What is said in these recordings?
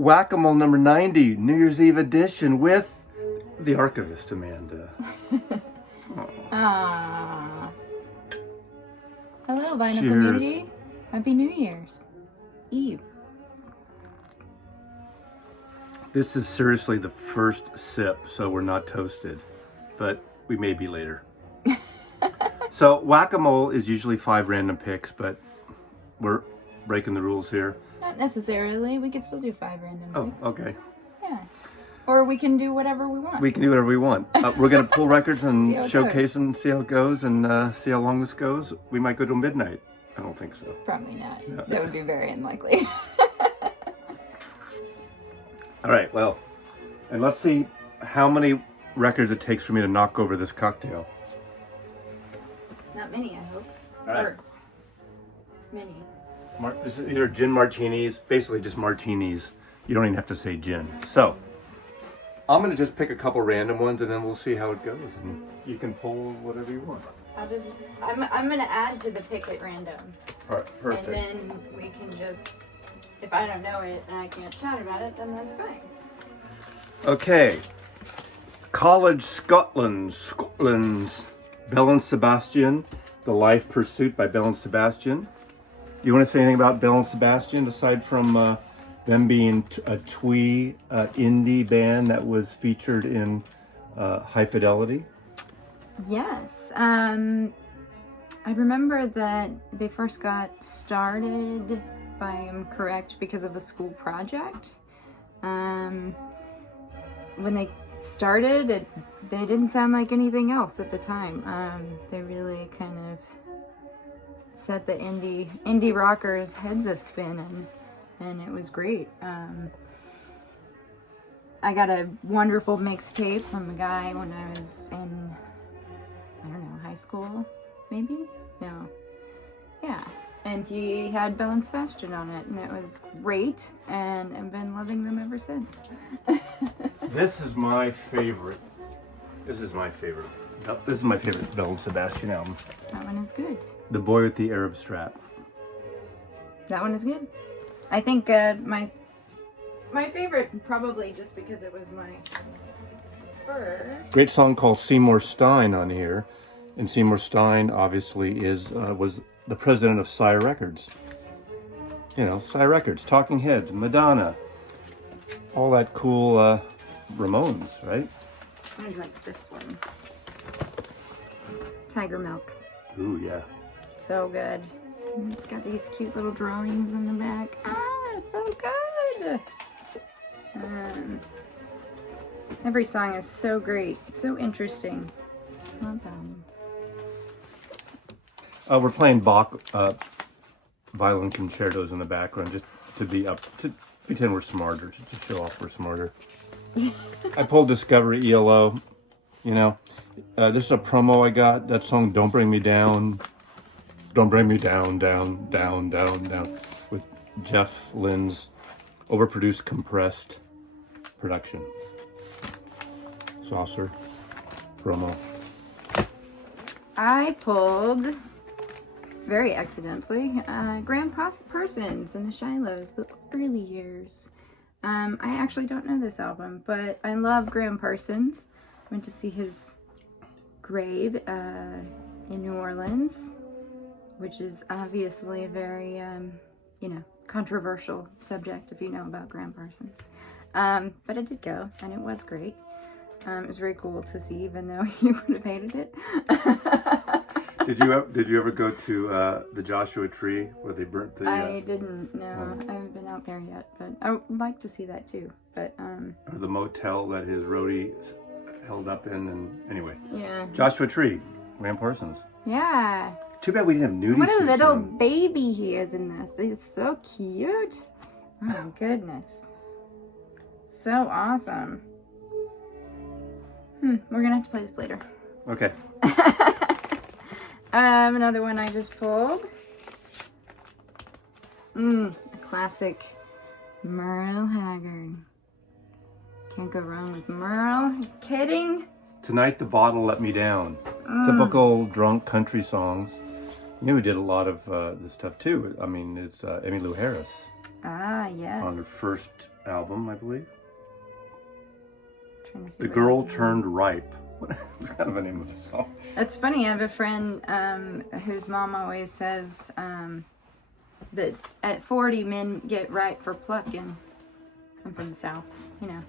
Whack-A-Mole number 90, New Year's Eve edition with the Archivist, Amanda. Aww. Hello, Vinyl Cheers. Community. Happy New Year's Eve. This is seriously the first sip, so we're not toasted, but we may be later. So Whack-A-Mole is usually 5 random picks, but we're breaking the rules here. Not necessarily. We could still do 5 random Oh, picks. okay. Yeah. Or we can do whatever we want. We can do whatever we want. We're going to pull records See how and it showcase them, see how it goes, and see how long this goes. We might go till midnight. I don't think so. Probably not. No. That would be very unlikely. All right, well, and let's see how many records it takes for me to knock over this cocktail. Not many, I hope. All right. Or many. These are gin martinis, basically just martinis. You don't even have to say gin. So, I'm going to just pick a couple random ones and then we'll see how it goes. And you can pull whatever you want. I'm going to add to the pick at random. All right, perfect. And then we can just, if I don't know it and I can't chat about it, then that's fine. Okay. College Scotland's Bell and Sebastian, The Life Pursuit by Bell and Sebastian. You want to say anything about Bell and Sebastian aside from them being a twee indie band that was featured in High Fidelity? Yes. I remember that they first got started, if I am correct, because of a school project. When they started, they didn't sound like anything else at the time. They really kind of set the indie rockers' heads a spin, and it was great. I got a wonderful mixtape from a guy when I was in, I don't know, high school, maybe? No. Yeah. And he had Bell and Sebastian on it, and it was great, and I've been loving them ever since. This is my favorite. This is my favorite Bell and Sebastian album. That one is good. The Boy with the Arab Strap. That one is good. I think my favorite, probably just because it was my first. Great song called Seymour Stein on here. And Seymour Stein obviously was the president of Psy Records. You know, Psy Records, Talking Heads, Madonna, all that cool Ramones, right? I like this one. Tiger Milk. Ooh, yeah. So good. And it's got these cute little drawings in the back. Ah, so good. Every song is so great, so interesting. Love them. We're playing Bach violin concertos in the background just to pretend we're smarter, just to show off we're smarter. I pulled Discovery ELO, you know. This is a promo I got. That song, Don't Bring Me Down. Don't Bring Me Down, Down, Down, Down, Down. With Jeff Lynne's overproduced, compressed production. Saucer promo. I pulled, very accidentally, Graham Parsons and the Shilohs, the early years. I actually don't know this album, but I love Graham Parsons. Went to see his grave in New Orleans, which is obviously a very, controversial subject if you know about Graham Parsons. But I did go, and it was great. It was very cool to see, even though you would have hated it. Did you ever go to the Joshua Tree where they burnt the? I didn't. No, I haven't been out there yet, but I would like to see that too. But or the motel that his roadie held up in, and anyway. Yeah. Joshua Tree, Graham Parsons. Yeah. Too bad we didn't have nudie What a suits little on. baby he is in this. He's so cute. Oh my goodness. So awesome. We're gonna have to play this later. Okay. Another one I just pulled. A classic Merle Haggard. Can't go wrong with Merle. You kidding? Tonight the Bottle Let Me Down. Typical drunk country songs. You know who did a lot of this stuff too? I mean, it's Emmylou Harris. Ah, yes. On their first album, I believe. Trying to see The what Girl else is Turned Ripe. That's kind of a name of a song. That's funny. I have a friend whose mom always says that at 40 men get ripe for plucking. I'm from the South, you know.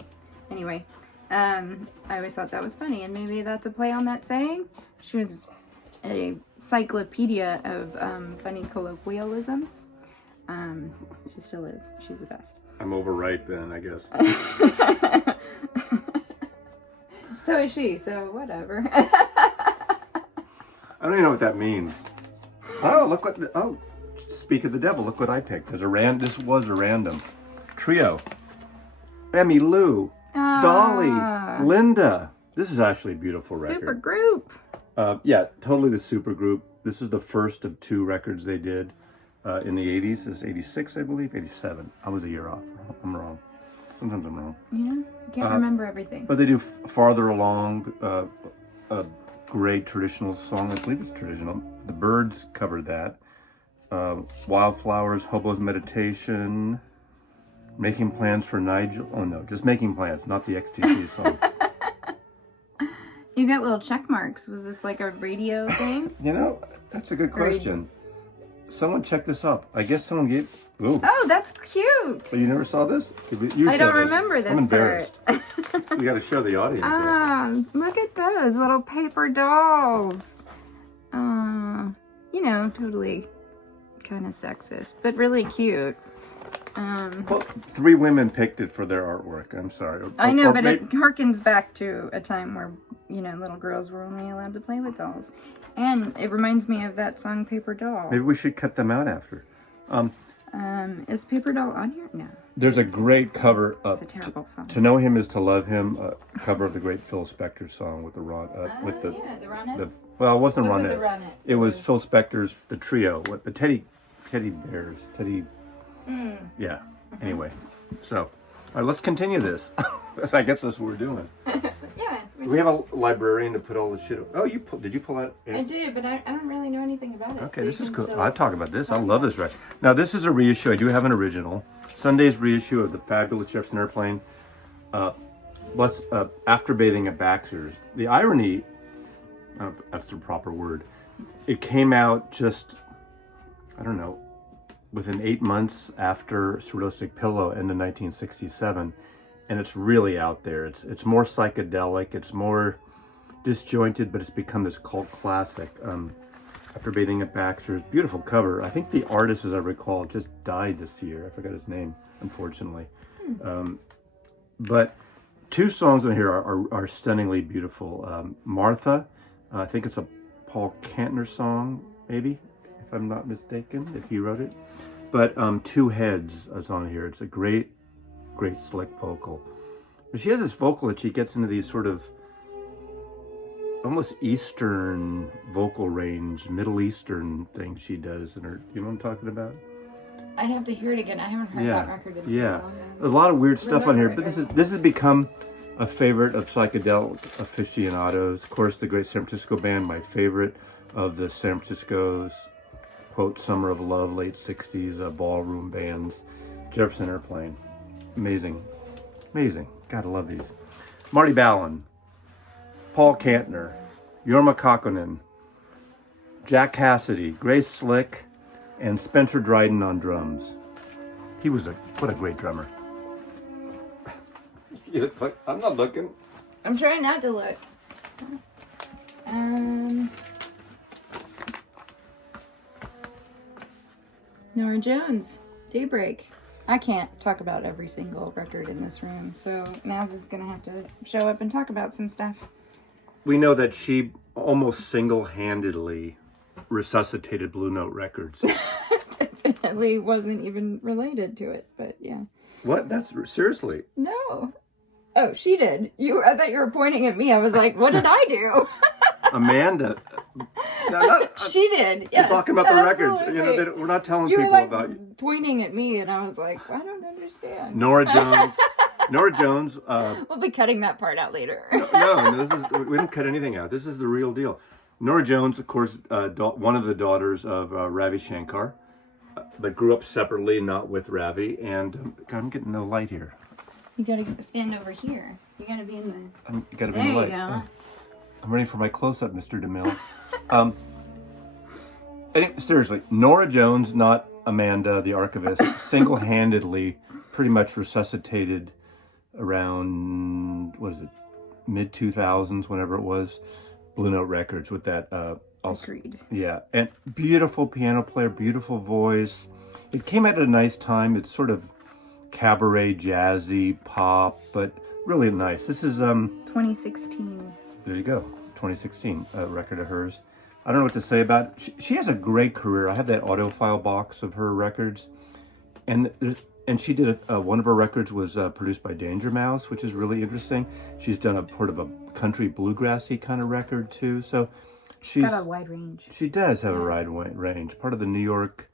Anyway, I always thought that was funny, and maybe that's a play on that saying. She was a cyclopedia of funny colloquialisms. She still is. She's the best. I'm overripe then, I guess. So is she, so whatever. I don't even know what that means. Oh, look what... Oh, speak of the devil, look what I picked. This was a random trio. Emmy Lou, Dolly, Linda. This is actually a beautiful record. Super group. Yeah, totally the super group. This is the first of 2 records they did in the 80s. This is 86, I believe, 87. I was a year off. I'm wrong. Sometimes I'm wrong. Yeah, I can't remember everything. But they do Farther Along, a great traditional song. I believe it's traditional. The Byrds covered that. Wildflowers, Hobo's Meditation, Making Plans for Nigel. Oh no, just Making Plans, not the XTC song. You got little check marks. Was this like a radio thing? You know, that's a good question. Someone check this up. I guess someone gave... Ooh. Oh, that's cute. So you never saw this? You I don't remember this I'm embarrassed. We got to show the audience. Look at those little paper dolls. You know, totally kind of sexist, but really cute. Well, 3 women picked it for their artwork. I'm sorry. I know, but it harkens back to a time where, you know, little girls were only allowed to play with dolls. And it reminds me of that song Paper Doll. Maybe we should cut them out after. Is Paper Doll on here? No. There's a great cover It's a terrible song. To Know Him Is to Love Him, cover of the great Phil Spector song with the with the yeah, the Ronettes? well, it wasn't Wasn't Ronettes. the Ronettes, It was Phil Spector's the trio, the Teddy Bears, yeah. Anyway, so all right, let's continue this. I guess that's what we're doing. Yeah. We have a librarian to put all the shit. Oh, did you pull that? I did, but I don't really know anything about it. Okay, so this is you cool. can I talk about this. I love this record. Now, this is a reissue. I do have an original. Sunday's reissue of the fabulous Jefferson Airplane. After Bathing at Baxter's. The irony, I don't know if that's the proper word, it came out just, I don't know, within 8 months after Surrealistic Pillow, end of 1967. And it's really out there. It's more psychedelic. It's more disjointed, but it's become this cult classic. After Bathing at Baxter's, beautiful cover. I think the artist, as I recall, just died this year. I forgot his name, unfortunately. But 2 songs on here are stunningly beautiful. Martha, I think it's a Paul Kantner song, maybe, if I'm not mistaken, if he wrote it. But 2 Heads is on here. It's a great slick vocal. But she has this vocal that she gets into these sort of almost Eastern vocal range, Middle Eastern things she does in her. You know what I'm talking about? I'd have to hear it again. I haven't heard that record in so long. A lot of weird stuff on here, but this has become a favorite of psychedelic aficionados. Of course, the great San Francisco band, my favorite of the San Francisco's, quote, Summer of Love, late 60s ballroom bands, Jefferson Airplane. Amazing. Gotta love these. Marty Ballin, Paul Kantner, Jorma Kaukonen, Jack Cassidy, Grace Slick, and Spencer Dryden on drums. He was what a great drummer. You look like, I'm not looking. I'm trying not to look. Nora Jones, Daybreak. I can't talk about every single record in this room, so Maz is going to have to show up and talk about some stuff. We know that she almost single-handedly resuscitated Blue Note Records. Definitely wasn't even related to it, but yeah. What? That's seriously? No. Oh, she did. I thought you were pointing at me. I was like, what did I do? Amanda. She did. Yes, we're talking about the records. You know, we're not telling people like about you. Pointing at me, and I was like, I don't understand. Nora Jones. We'll be cutting that part out later. No, we didn't cut anything out. This is the real deal. Nora Jones, of course, one of the daughters of Ravi Shankar. but grew up separately, not with Ravi. And God, I'm getting no light here. You gotta stand over here. You gotta be in the... You gotta be there in the light. You go. Oh, I'm ready for my close-up, Mr. DeMille. Seriously, Nora Jones, not Amanda, the archivist, single-handedly pretty much resuscitated around, what is it, mid-2000s, whenever it was, Blue Note Records with that... Agreed. Yeah, and beautiful piano player, beautiful voice. It came at a nice time. It's sort of cabaret, jazzy, pop, but really nice. This is 2016. There you go, 2016 record of hers. I don't know what to say about it. She has a great career. I have that audiophile box of her records, and she did one of her records was produced by Danger Mouse, which is really interesting. She's done a sort of a country bluegrassy kind of record too. So she's got a wide range. She does have a wide range. Part of the New York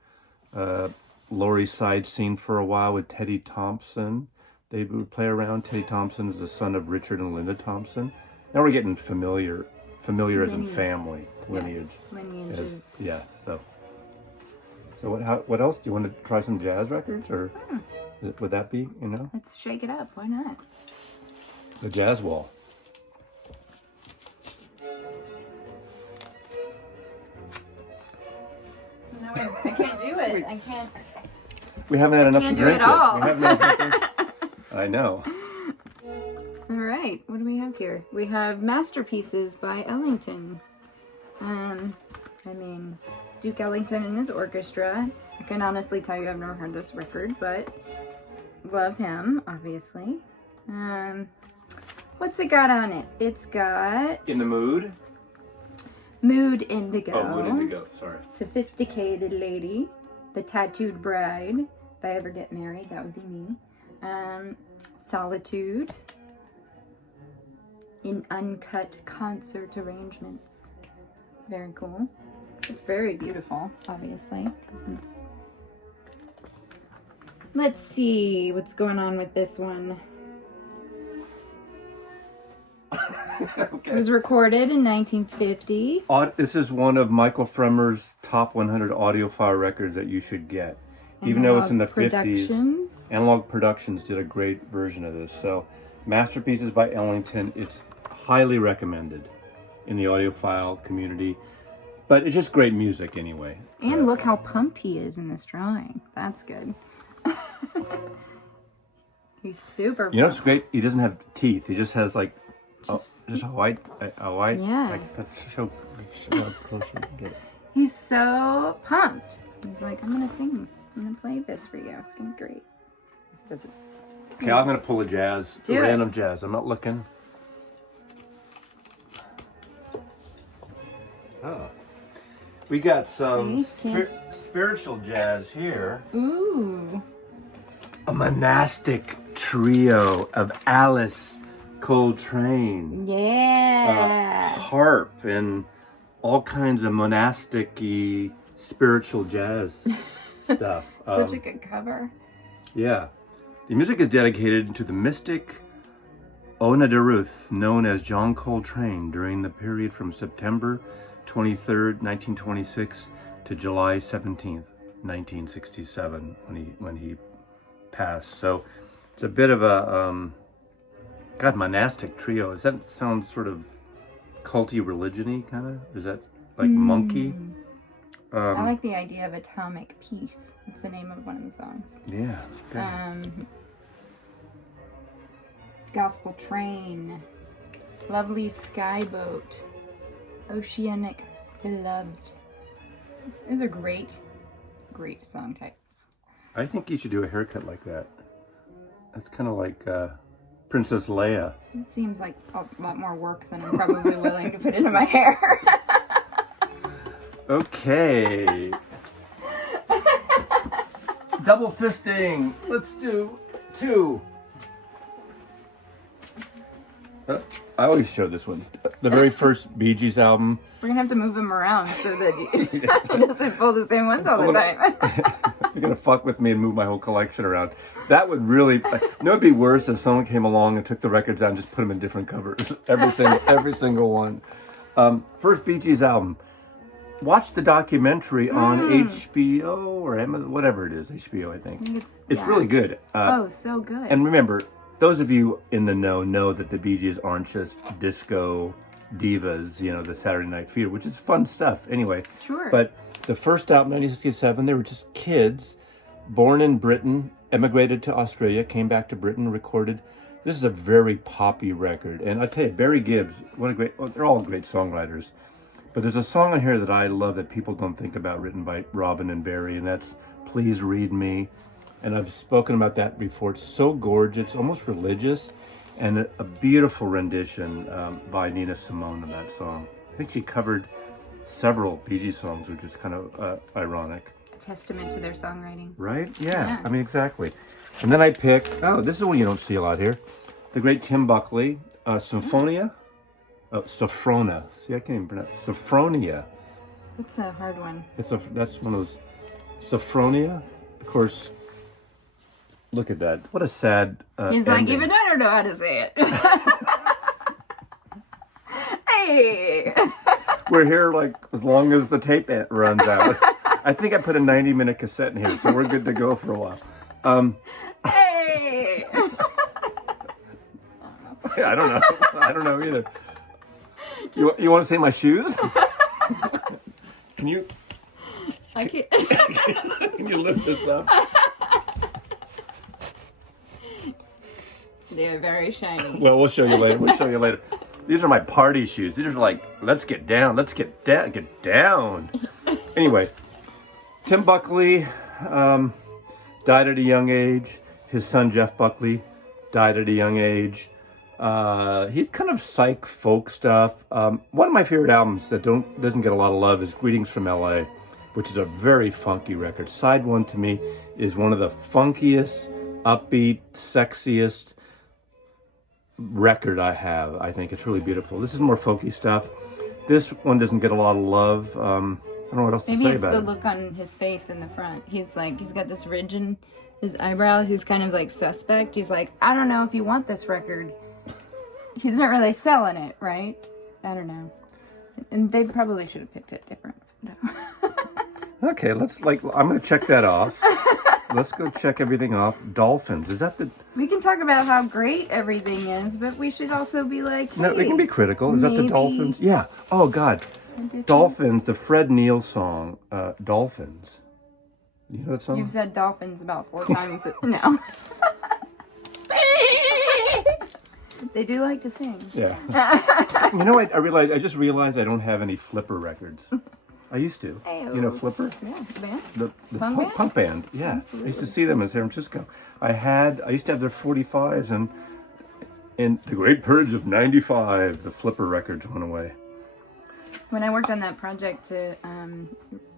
Lower East Side scene for a while with Teddy Thompson. They would play around. Teddy Thompson is the son of Richard and Linda Thompson. Now we're getting familiar as in family lineage. Lineages. Yeah. So what else? Do you want to try some jazz records, or would that be, Let's shake it up. Why not? The jazz wall? No, I can't do it. I can't. We haven't had enough to can't do drink it all. We haven't had enough I know. All right, what do we have here? We have Masterpieces by Ellington. Duke Ellington and his orchestra. I can honestly tell you I've never heard this record, but love him, obviously. What's it got on it? It's got... In the Mood? Mood Indigo. Oh, Mood Indigo, sorry. Sophisticated Lady. The Tattooed Bride. If I ever get married, that would be me. Solitude. In uncut concert arrangements. Very cool. It's very beautiful, obviously. Let's see what's going on with this one. Okay. It was recorded in 1950. This is one of Michael Fremer's top 100 audiophile records that you should get. Even though it's in the 50s. Analog Productions did a great version of this. So, Masterpieces by Ellington. It's highly recommended in the audiophile community. But it's just great music anyway. And look how pumped he is in this drawing. That's good. He's super pumped. You know what's great? He doesn't have teeth. He just has just a white. Yeah. Show closer to get it. He's so pumped. He's like, I'm gonna sing. I'm gonna play this for you. It's gonna be great. Okay, I'm gonna pull a jazz. Do it. Random jazz. I'm not looking. Oh. We got some spiritual jazz here. Ooh. A monastic trio of Alice Coltrane. Yeah. Harp and all kinds of monastic-y spiritual jazz stuff. Such a good cover. Yeah. The music is dedicated to the mystic Onaderuth, known as John Coltrane, during the period from September 23rd, 1926 to July 17th, 1967, when he passed. So it's a bit of a monastic trio. Does that sound sort of culty religion-y kind of? Is that like monkey? I like the idea of atomic peace. It's the name of one of the songs. Yeah. Okay. Gospel Train. Lovely Skyboat. Oceanic Beloved. These are great song titles. I think you should do a haircut like that. It's kind of like Princess Leia. It seems like a lot more work than I'm probably willing to put into my hair. Okay. Double fisting. Let's do 2. I always show this one. The very first Bee Gees album. We're gonna have to move them around so that he doesn't pull the same ones all the time. You're gonna fuck with me and move my whole collection around. That would really. It'd be worse if someone came along and took the records out and just put them in different covers. Every single one. First Bee Gees album. watch the documentary on HBO or whatever it is, HBO, I think. It's really good. So good. And remember, those of you in the know that the Bee Gees aren't just disco divas, the Saturday Night Fever, which is fun stuff anyway. Sure. But the first album, 1967, they were just kids, born in Britain, emigrated to Australia, came back to Britain, recorded. This is a very poppy record. And I tell you, Barry Gibbs, they're all great songwriters. But there's a song on here that I love that people don't think about, written by Robin and Barry, and that's Please Read Me. And I've spoken about that before. It's so gorgeous, almost religious, and a beautiful rendition by Nina Simone of that song. I think she covered several Bee Gees songs, which is kind of ironic. A testament to their songwriting. Right? Yeah. I mean, exactly. And then I picked, this is one you don't see a lot here, the great Tim Buckley, Symphonia. Oh, Sophrona. See, I can't even pronounce Sophronia. It's a hard one. That's one of those. Sophronia, of course. Look at that. What a sad. He's ending. like, even I don't know how to say it. Hey. We're here like as long as the tape runs out. I think I put a 90-minute cassette in here, so we're good to go for a while. Hey. I don't know. I don't know either. You want to see my shoes? Can you? I can't. Can you lift this up? They're very shiny. Well, we'll show you later. These are my party shoes. These are like, let's get down. Get down. Anyway, Tim Buckley died at a young age. His son Jeff Buckley died at a young age. He's kind of psych folk stuff. One of my favorite albums that doesn't get a lot of love is Greetings from LA, which is a very funky record. Side one to me is one of the funkiest, upbeat, sexiest record I have. I think it's really beautiful. This is more folky stuff. This one doesn't get a lot of love. I don't know what else to say about it. Maybe it's the look on his face in the front. He's got this ridge in his eyebrows. He's kind of like suspect. He's like, I don't know if you want this record. He's not really selling it, right? I don't know. And they probably should have picked it different. No. Okay, I'm going to check that off. Let's go check everything off. Dolphins. Is that the... We can talk about how great everything is, but we should also be like, hey, No, we can be critical. Is that the Dolphins? Yeah. Oh, God. Dolphins, the Fred Neil song, Dolphins. You know that song? You've said dolphins about 4 times. No. They do like to sing. Yeah. You know what? I just realized I don't have any Flipper records. I used to. Ayo. You know Flipper? Yeah, the band. The Punk punk band. Yeah. Absolutely. I used to see them in San Francisco. I used to have their 45s, and in the Great Purge of '95, the Flipper records went away. When I worked on that project to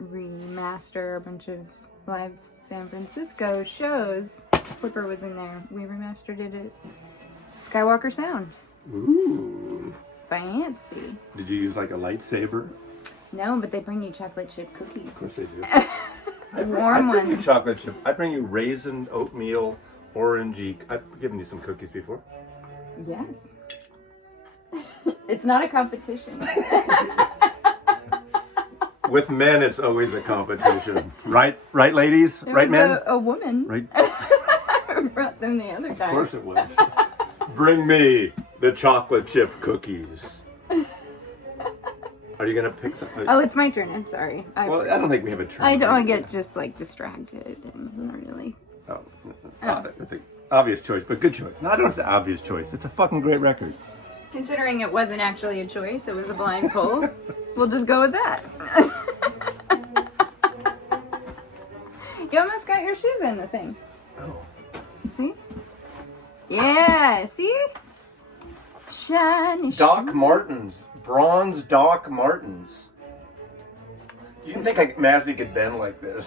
remaster a bunch of live San Francisco shows, Flipper was in there. We remastered it at Skywalker Sound. Ooh. Fancy. Did you use like a lightsaber? No, but they bring you chocolate chip cookies. Of course they do. Warm I bring you ones. chocolate chip. I bring you raisin, oatmeal, orangey. I've given you some cookies before. Yes. It's not a competition. With men, it's always a competition. Right, ladies? There right, was men? a woman Right? who brought them the other time. Of course it was. Bring me the chocolate chip cookies. Are you going to pick some? Oh, it's my turn. I'm sorry. Well, I don't think we have a turn. I don't want to get just like distracted and not really. Oh. That's an obvious choice, but good choice. No, I don't know if it's an obvious choice. It's a fucking great record. Considering it wasn't actually a choice, it was a blind pull. We'll just go with that. You almost got your shoes in the thing. Oh. See? Yeah, see? Shiny. Doc Martens. Bronze Doc Martens. You didn't think Mazzy could bend like this.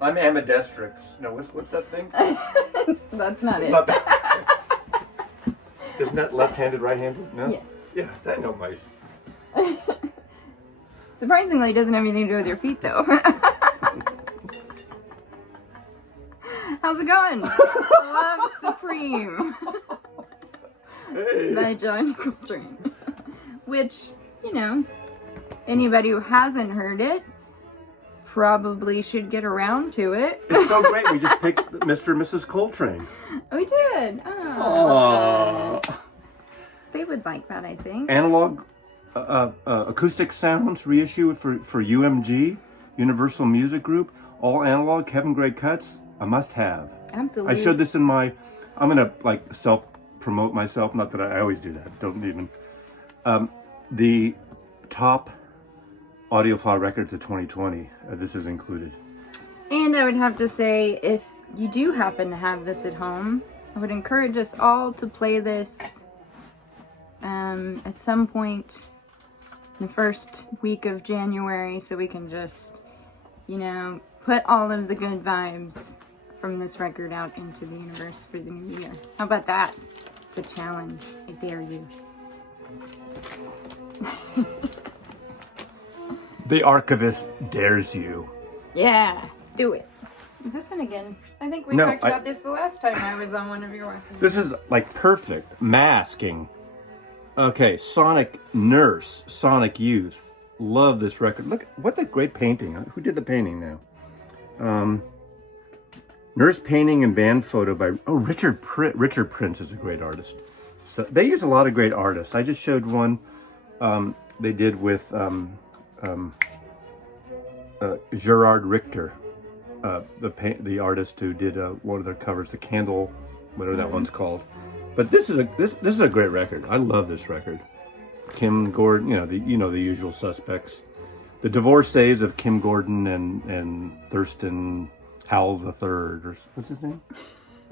I'm ambidextrous. No, what's that thing? That's not it. Isn't that left-handed, right-handed? No? Yeah. Yes, I know my... Surprisingly, it doesn't have anything to do with your feet, though. How's it going? Love Supreme. Hey. By John Coltrane. Which, you know, Anybody who hasn't heard it probably should get around to it. It's so great. We just picked Mr. and Mrs. Coltrane. We did. Oh. They would like that, I think. Analog acoustic sounds reissue for UMG, Universal Music Group. All analog Kevin Gray cuts. A must-have. Absolutely. I showed this in my. I'm gonna like self-promote myself. Not that I always do that. Don't even. The top audiophile records of 2020. This is included. And I would have to say, if you do happen to have this at home, I would encourage us all to play this at some point in the first week of January, so we can just, put all of the good vibes from this record out into the universe for the new year. How about that? It's a challenge. I dare you. The Archivist dares you. Yeah, do it. This one again. I think we talked about this the last time I was on one of your records. This is like perfect masking. Okay, Sonic Nurse, Sonic Youth. Love this record. Look, what a great painting. Who did the painting now? Nurse painting and band photo by Richard Prince is a great artist. So they use a lot of great artists. I just showed one they did with Gerard Richter, the artist who did one of their covers, the Candle, whatever that one's called. But this is a great record. I love this record. Kim Gordon, the usual suspects. The divorcees of Kim Gordon and Thurston Howell III, or what's his name?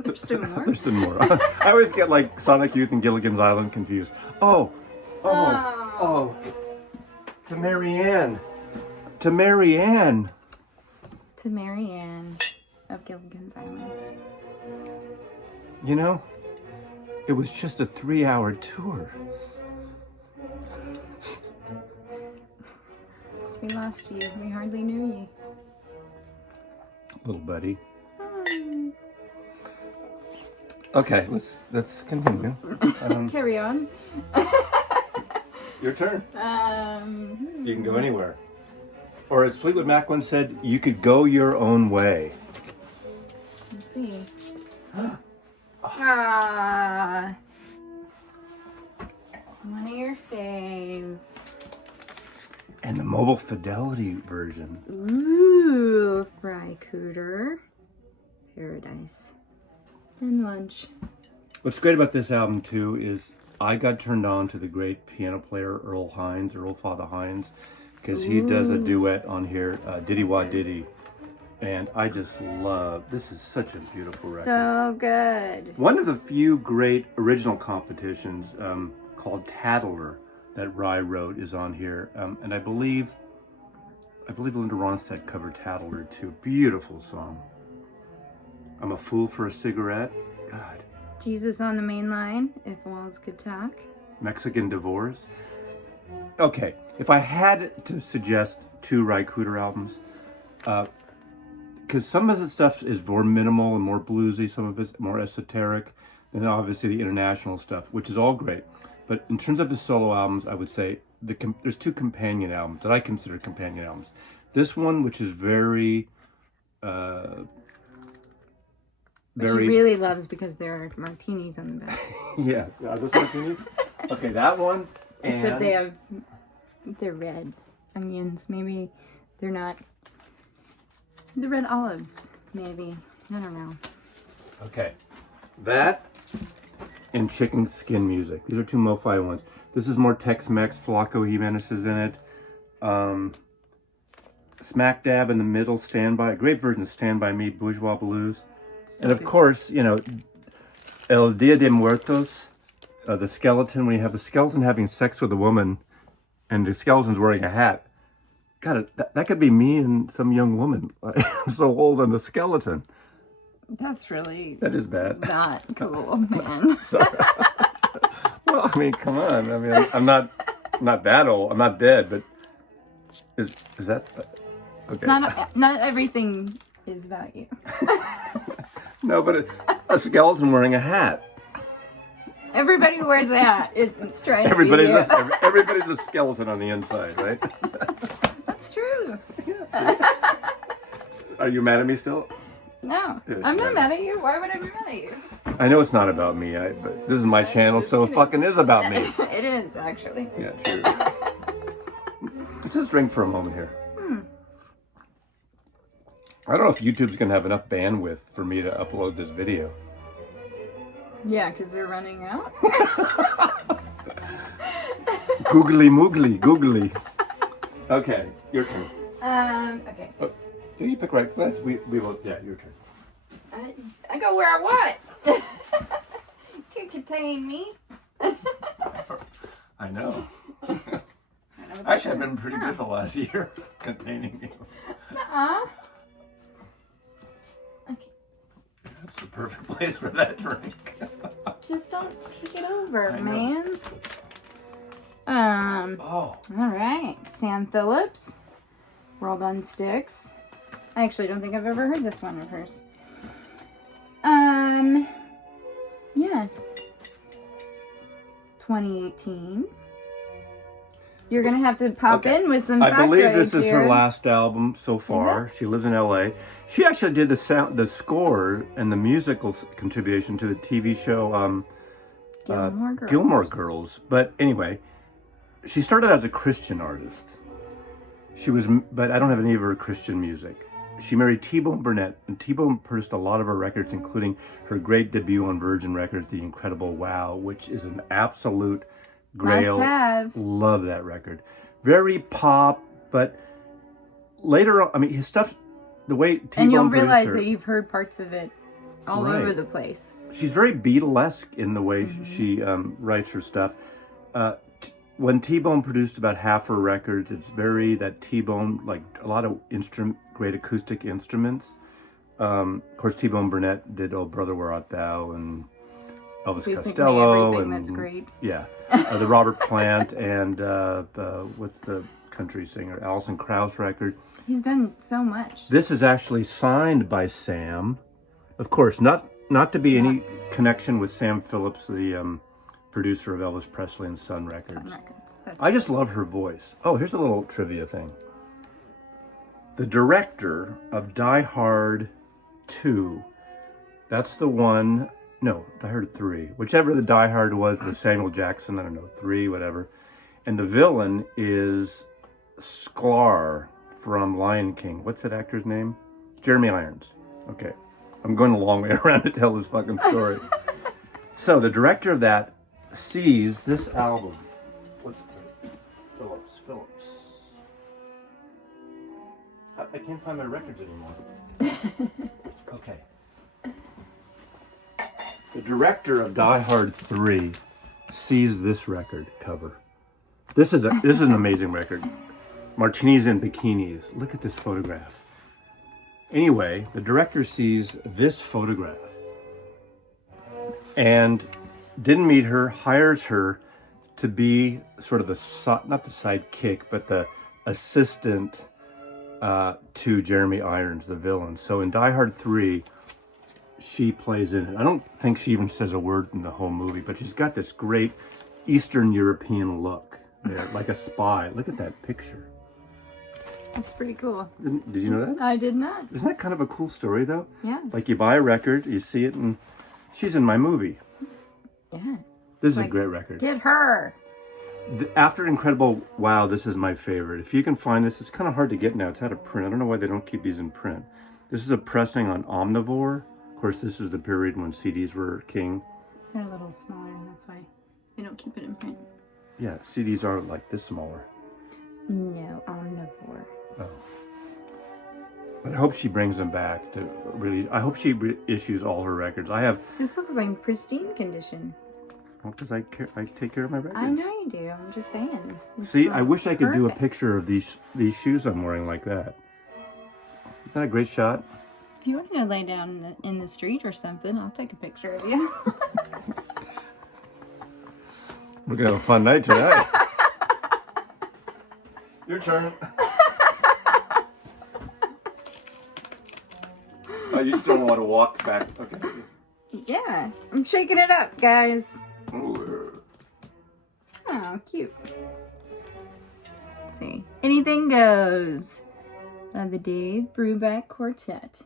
Thurston Moore. Thurston Moore. I always get like Sonic Youth and Gilligan's Island confused. Oh. To Marianne. To Marianne of Gilligan's Island. It was just a 3-hour tour. We lost you. We hardly knew you. Little buddy. Okay, let's continue. Carry on. Your turn. You can go anywhere. Or as Fleetwood Mac once said, you could go your own way. Let's see. One of your faves. And the Mobile Fidelity version. Ooh, Fry Cooder. Paradise. And Lunch. What's great about this album too is I got turned on to the great piano player Earl Father Hines, because he does a duet on here, Diddy Wah Diddy. And I just love, this is such a beautiful record. So good. One of the few great original competitions called Tattler that Rye wrote is on here. And I believe Linda Ronstadt covered Tattler too. Beautiful song. I'm a Fool for a Cigarette. God. Jesus on the Main Line, If Walls Could Talk. Mexican Divorce. Okay, if I had to suggest 2 Ry Cooder albums, because some of the stuff is more minimal and more bluesy, some of it's more esoteric, and then obviously the international stuff, which is all great. But in terms of his solo albums, I would say there's 2 companion albums that I consider companion albums. This one, which is very... Which he really loves because there are martinis on the back. Yeah, are those martinis? Okay, that one. Except they're red onions. Maybe they're not. The red olives, maybe. I don't know. Okay, that and Chicken Skin Music. These are 2 MoFi ones. This is more Tex-Mex. Flaco Jimenez is in it. Smack dab in the middle, Stand By. A great version of Stand By Me, Bourgeois Blues. And of course, El Dia de Muertos, the skeleton, when you have a skeleton having sex with a woman and the skeleton's wearing a hat. God, that could be me and some young woman. I'm so old, I'm a skeleton. That is bad. Not cool, man. Well, I mean, come on. I mean, I'm not that old. I'm not dead, but is that okay? Not everything is about you. No, but a skeleton wearing a hat. Everybody who wears a hat. It's trying to Everybody's be you. everybody's a skeleton on the inside, right? That's true. Are you mad at me still? No, Yes, I'm not right. mad at you. Why would I be mad at you? I know it's not about me, but this is my channel, so it fucking is about me. It is, actually. Yeah, true. Let's just drink for a moment here. I don't know if YouTube's gonna have enough bandwidth for me to upload this video. Yeah, because they're running out. Googly moogly, googly. Okay, your turn. Okay. Oh, can you pick right? We will. Yeah, your turn. I go where I want. Can contain me. I know. Actually, I've been pretty good the last year containing you. Nuh-uh. Okay. That's the perfect place for that drink. Just don't kick it over, I know. man. Oh. All right. Sam Phillips. World on Sticks. I actually don't think I've ever heard this one of hers. Yeah. 2018. You're gonna have to pop in with some. I believe this is here. her last album so far. She lives in LA. She actually did the score and the musical contribution to the TV show Gilmore Girls. But anyway, she started as a Christian artist. But I don't have any of her Christian music. She married T-Bone Burnett, and T-Bone produced a lot of her records, including her great debut on Virgin Records, The Incredible Wow, which is an absolute grail. Must have. Love that record. Very pop, but later on, I mean, his stuff, the way T-Bone And you'll produced realize her, that you've heard parts of it all Right. over the place. she's very Beatlesque in the way she writes her stuff. When T-Bone produced about half her records, it's very that T-Bone, like a lot of great acoustic instruments. Of course, T-Bone Burnett did "Oh Brother Where Art Thou" and Elvis Basically Costello, everything and that's great. Yeah, the Robert Plant and what's the country singer Alison Krauss record. He's done so much. This is actually signed by Sam, of course, not to be any connection with Sam Phillips, the producer of Elvis Presley and Sun Records. I just love her voice. Oh, here's a little trivia thing. The director of Die Hard 2, that's the one, no, Die Hard 3, whichever the Die Hard was, the Samuel Jackson, I don't know, 3, whatever. And the villain is Sklar from Lion King. What's that actor's name? Jeremy Irons. Okay. I'm going a long way around to tell this fucking story. So the director of that sees this album. What's it? Phillips. I can't find my records anymore. Okay. The director of Die Hard 3 sees this record cover. This is an amazing record. Martinis and bikinis. Look at this photograph. Anyway, the director sees this photograph and didn't meet her, hires her to be sort of not the sidekick, but the assistant to Jeremy Irons, the villain. So in Die Hard 3, she plays in it. I don't think she even says a word in the whole movie, but she's got this great Eastern European look there, like a spy. Look at that picture. That's pretty cool. Did you know that? I did not. Isn't that kind of a cool story, though? Yeah. Like you buy a record, you see it, and she's in my movie. Yeah. This is a great record. Get her. After Incredible Wow, this is my favorite. If you can find this, it's kind of hard to get now. It's out of print. I don't know why they don't keep these in print. This is a pressing on Omnivore. Of course, this is the period when CDs were king. They're a little smaller, and that's why they don't keep it in print. Yeah, CDs are like this smaller. No, omnivore. Oh. But I hope she brings them back to really. I hope she issues all her records. I have. This looks like pristine condition. Well, because I take care of my records. I know you do. I'm just saying. This See, looks I wish I could do a perfect. picture of these shoes I'm wearing like that. Is that a great shot? If you want to go lay down in the street or something, I'll take a picture of you. We're gonna have a fun night tonight. Your turn. Oh, you still want to walk back? Okay. Yeah, I'm shaking it up, guys. Ooh. Oh, cute. Let's see. Anything Goes. The Dave Brubeck Quartet.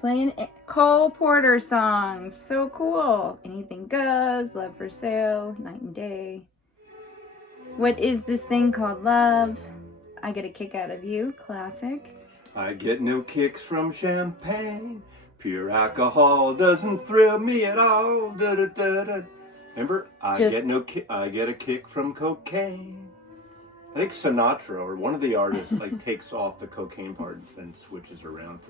Playing Cole Porter songs. So cool. Anything Goes. Love for Sale. Night and Day. What Is This Thing Called Love? I Get a Kick Out of You. Classic. I get no kicks from champagne. Pure alcohol doesn't thrill me at all. Da, da, da, da. Remember? I get a kick from cocaine. I think Sinatra or one of the artists like takes off the cocaine part and switches around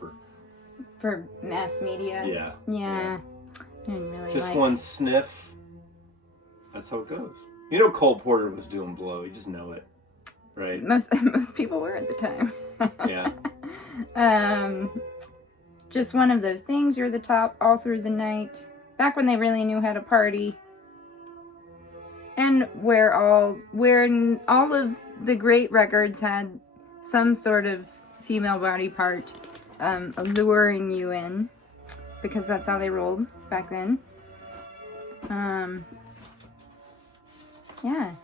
for mass media. Yeah. Yeah. I didn't really just one sniff. That's how it goes. You know, Cole Porter was doing blow. You just know it, right? Most people were at the time. Yeah. Just One of Those Things. You're the Top. All Through the Night. Back when they really knew how to party. And where all of the great records had some sort of female body part luring you in, because that's how they rolled back then. Yeah,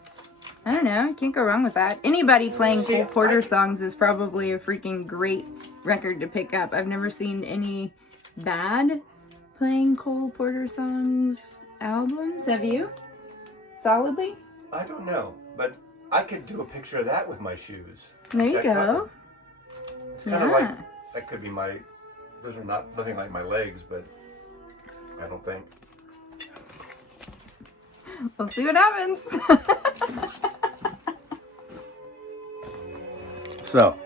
I don't know. Can't go wrong with that. Anybody playing Cole Porter songs is probably a freaking great record to pick up. I've never seen any bad playing Cole Porter songs albums. Have you? Solidly? I don't know, but I could do a picture of that with my shoes. There you go. Cover. It's kind of like, that could be my, those are nothing like my legs, but I don't think. We'll see what happens. So.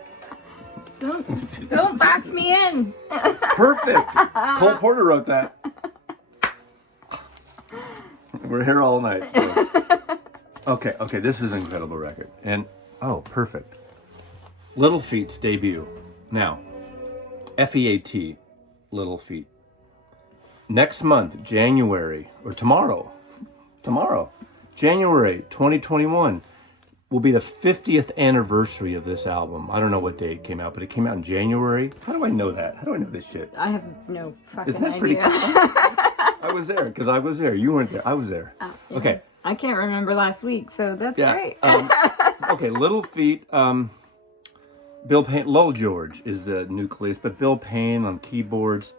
Don't box me in. Perfect. Cole Porter wrote that. We're here all night. So. Okay, this is an incredible record. And, oh, perfect. Little Feat's debut. Now, FEAT, Little Feat. Next month, January, or tomorrow, January 2021, will be the 50th anniversary of this album. I don't know what day it came out, but it came out in January. How do I know that? How do I know this shit? I have no fucking Isn't that idea. pretty cool? I was there, because I was there. You weren't there. I was there. Oh, yeah. Okay. I can't remember last week, so that's great. Okay, Little Feat. Bill Payne, Lowell George is the nucleus, but Bill Payne on keyboards.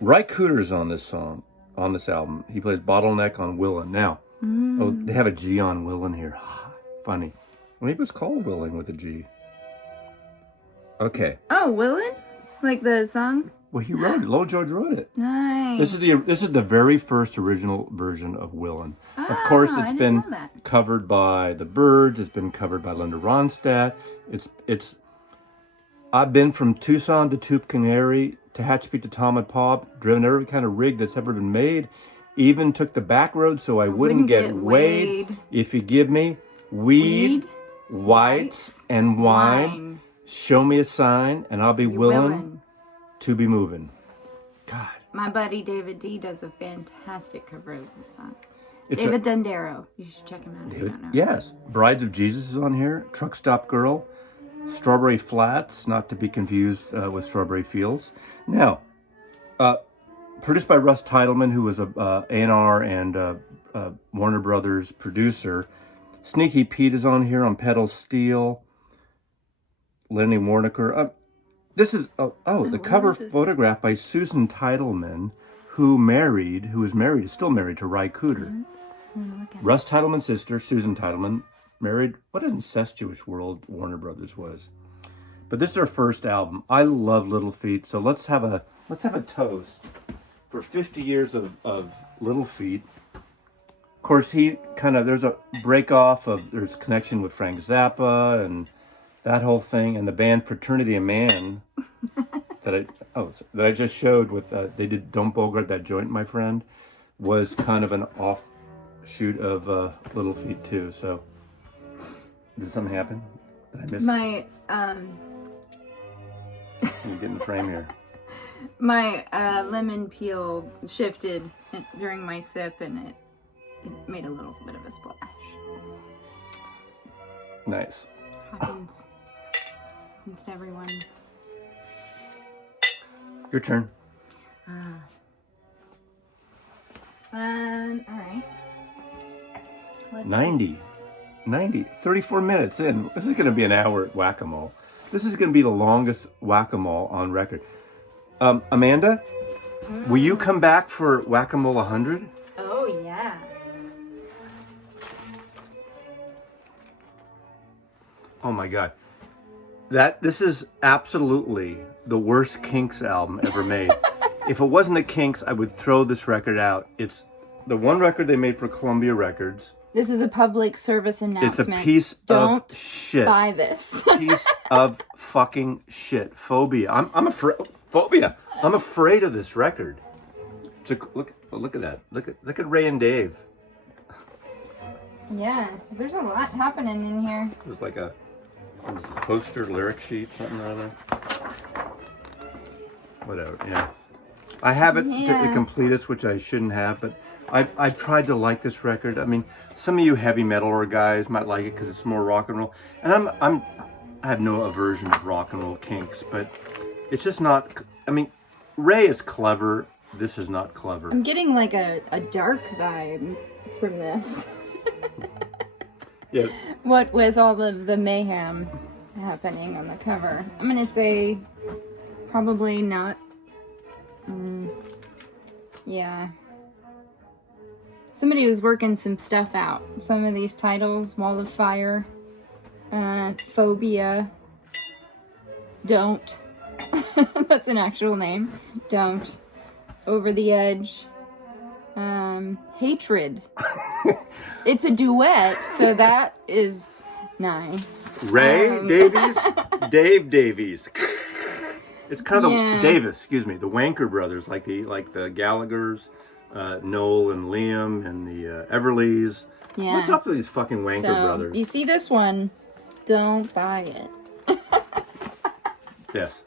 Ry Cooder's on this album. He plays bottleneck on Willin'. Now, oh, they have a G on Willin' here. Funny. Maybe it was called Willin' with a G. Okay. Oh, Willin'? Like the song? Well, he wrote it. Lowell George wrote it. Nice. This is the very first original version of Willin'. Of Ah, course, I it's didn't been know that. covered by the Byrds. It's been covered by Linda Ronstadt. I've been from Tucson to Tucumcari, Tehachapi to Tamaulipas, driven every kind of rig that's ever been made. Even took the back road so I wouldn't get weighed. If you give me weed, whites, and wine, show me a sign, and I'll be willing to be moving. God. My buddy David D does a fantastic cover of this song. David Dundaro. You should check him out if you don't know. Yes. Brides of Jesus is on here. Truck Stop Girl. Strawberry Flats, not to be confused with Strawberry Fields. Now, produced by Russ Titleman, who was a A&R and Warner Brothers producer. Sneaky Pete is on here on pedal steel. Lenny Warnaker. This is the cover photograph by Susan Titleman, who is still married to Ry Cooder. Russ Titleman's sister, Susan Titleman, married. What an incestuous world Warner Brothers was. But this is her first album. I love Little Feat, so let's have a toast for 50 years of Little Feat. Of course, there's a break off there's connection with Frank Zappa and that whole thing, and the band Fraternity of Man that I just showed with they did Don't Bogart That Joint, My Friend, was kind of an offshoot of Little Feat too. So did something happen? Did I miss? You get in the frame here. My lemon peel shifted during my sip, and it made a little bit of a splash. Nice. Happens to everyone. Your turn. All right. 90. 34 minutes in. This is going to be an hour at Whack-A-Mole. This is going to be the longest Whack-A-Mole on record. Amanda, will you come back for Whack-A-Mole 100? Oh, yeah. Oh my God. This is absolutely the worst Kinks album ever made. If it wasn't the Kinks, I would throw this record out. It's the one record they made for Columbia Records. This is a public service announcement. It's a piece Don't of shit. buy this. Piece of fucking shit. Phobia. I'm afraid. Phobia. I'm afraid of this record. Look at that. Look at Ray and Dave. Yeah, there's a lot happening in here. There's like a poster, lyric sheet, something or other. Whatever. Yeah. I have it to completest, which I shouldn't have, but I tried to like this record. I mean, some of you heavy metal guys might like it because it's more rock and roll, and I have no aversion to rock and roll Kinks, but it's just not. I mean, Ray is clever. This is not clever. I'm getting like a dark vibe from this. Yeah. What with all of the mayhem happening on the cover, I'm gonna say probably not. Yeah. Somebody was working some stuff out. Some of these titles: Wall of Fire, Phobia, Don't. That's an actual name. Don't. Over the Edge. Hatred. It's a duet, so that is nice. Ray Davies, Dave Davies. It's kind of the Davis, excuse me, the Wanker brothers, like the Gallaghers, Noel and Liam and the Everleys. Yeah. What's up with these fucking Wanker brothers? You see this one? Don't buy it. Yes.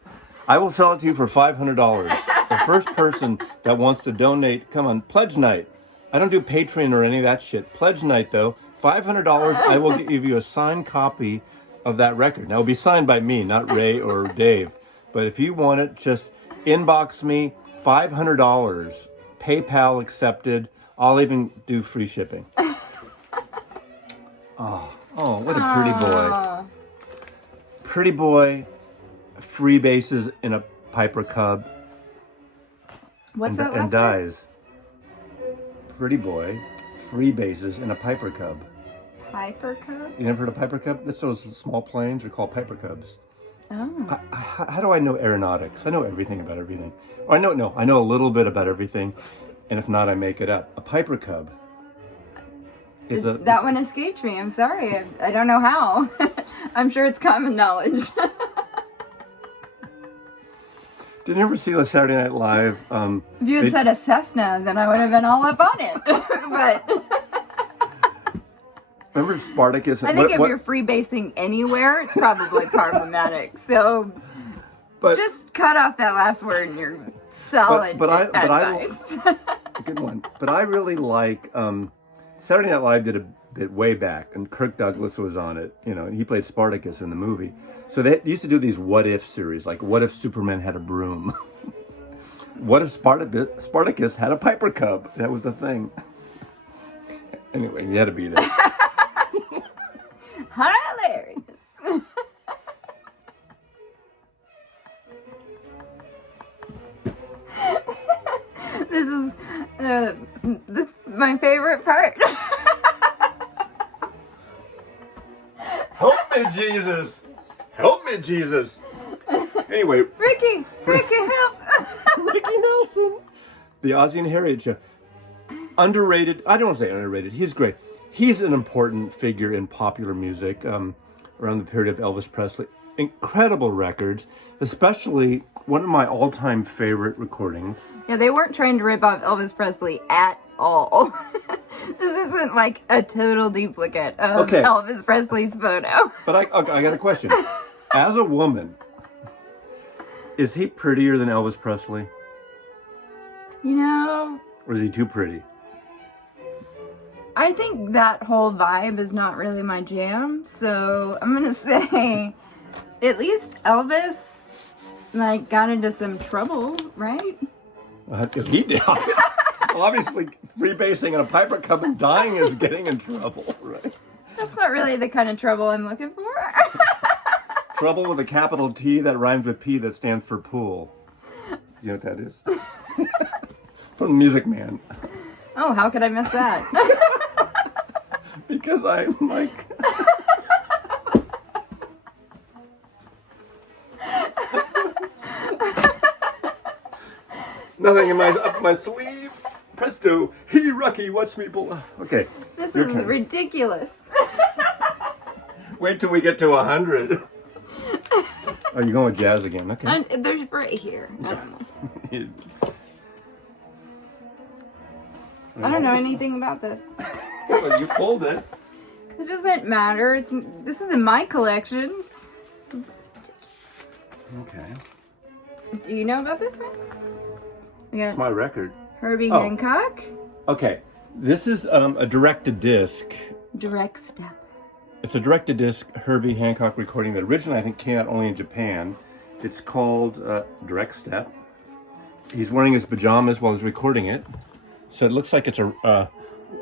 I will sell it to you for $500. The first person that wants to donate, come on, pledge night. I don't do Patreon or any of that shit. Pledge night, though. $500, I will give you a signed copy of that record. Now, it'll be signed by me, not Ray or Dave. But if you want it, just inbox me, $500. PayPal accepted. I'll even do free shipping. Oh, what a pretty boy. Pretty boy, free basses in a Piper Cub. What's that last and dies. Pretty boy, free basses in a Piper Cub. Piper Cub? You never heard of Piper Cub? That's those small planes are called Piper Cubs. Oh. How do I know aeronautics? I know everything about everything. Or I know a little bit about everything, and if not, I make it up. A Piper Cub. That one escaped me. I'm sorry. I don't know how. I'm sure it's common knowledge. Did you ever see the Saturday Night Live? If you had said a Cessna, then I would have been all up on it. But remember Spartacus? I think if you're freebasing anywhere, it's probably problematic. So just cut off that last word and you're solid advice. Good one. But I really like Saturday Night Live did a bit way back, and Kirk Douglas was on it. You know, he played Spartacus in the movie. So they used to do these what if series, like what if Superman had a broom? What if Spartacus had a Piper Cub? That was the thing. Anyway, you had to be there. Hilarious. This is my favorite part. Help me, Jesus! Help me, Jesus! Anyway. Ricky, help! Ricky Nelson. The Ozzy and Harriet show. Underrated. I don't want to say underrated. He's great. He's an important figure in popular music around the period of Elvis Presley. Incredible records, especially one of my all-time favorite recordings. Yeah, they weren't trying to rip off Elvis Presley at all. This isn't like a total duplicate of Elvis Presley's photo. But I got a question. As a woman, is he prettier than Elvis Presley? You know... Or is he too pretty? I think that whole vibe is not really my jam, so I'm gonna say at least Elvis got into some trouble, right? He did. Well, obviously, freebasing in a Piper Cub and dying is getting in trouble, right? That's not really the kind of trouble I'm looking for. Trouble with a capital T that rhymes with P that stands for pool. You know what that is? From Music Man. Oh, how could I miss that? Because I'm like... Nothing in up my sleeve. Presto. Hey, Rocky, watch me pull. Okay. This your is turn. ridiculous. Wait till we get to 100. Oh, you're going with jazz again. Okay. And there's right here. I don't know anything about this. Well, you pulled it. It doesn't matter. This isn't my collection. Okay. Do you know about this one? It's my record. Herbie Hancock. Okay. This is a direct-to-disc. Direct step. It's a direct-to-disc Herbie Hancock recording that originally I think came out only in Japan. It's called Direct Step. He's wearing his pajamas while he's recording it. So it looks like it's a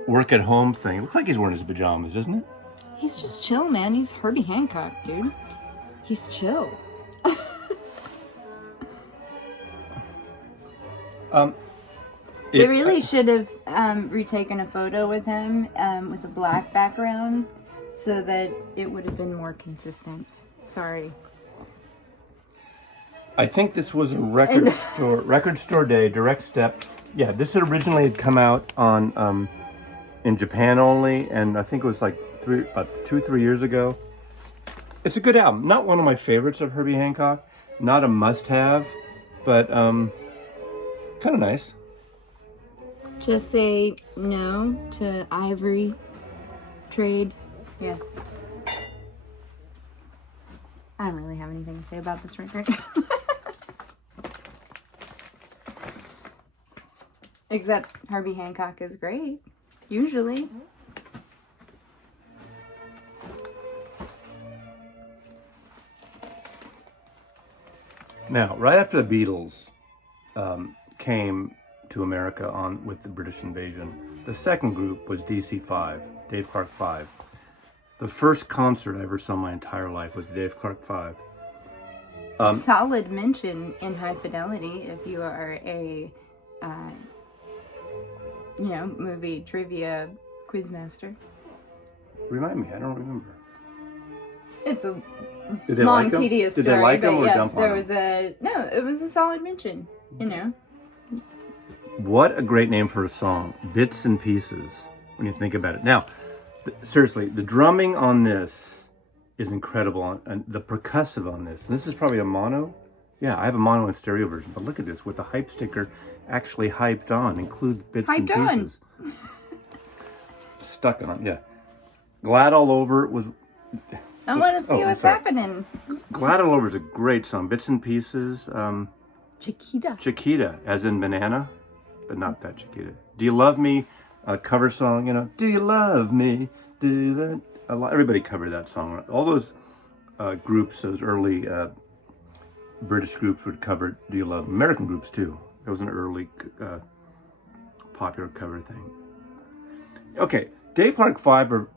work-at-home thing. It looks like he's wearing his pajamas, doesn't it? He's just chill, man. He's Herbie Hancock, dude. He's chill. They really should have retaken a photo with him with a black background so that it would have been more consistent. Sorry. I think this was a record store day, Direct Step. Yeah, this originally had come out on in Japan only, and I think it was like 2-3 years ago. It's a good album. Not one of my favorites of Herbie Hancock. Not a must-have, but kind of nice. Just say no to ivory trade. Yes. I don't really have anything to say about this record. Except Herbie Hancock is great. Usually. Now, right after the Beatles came to America with the British invasion, the second group was DC-5, Dave Clark 5. The first concert I ever saw in my entire life was Dave Clark 5. Solid mention in High Fidelity if you are a, movie trivia quizmaster. Remind me, I don't remember. It's a Did they long, like 'em? tedious Did story, they like 'em but or yes, dump on there 'em? was it was a solid mention, What a great name for a song. Bits and Pieces, when you think about it. Now, seriously, the drumming on this is incredible, and the percussive on this. And this is probably a mono. Yeah, I have a mono and stereo version, but look at this, with the hype sticker actually hyped on, includes bits and pieces. Stuck on, yeah. Glad All Over was... I want to see what's happening. Glad All Over is a great song. Bits and Pieces. Chiquita, as in banana, but not that Chiquita. Do You Love Me? A cover song, Do You Love Me? Do that. Everybody covered that song. All those groups, those early British groups would cover Do You Love Me? American groups too. It was an early popular cover thing. Okay, Dave Clark 5 are,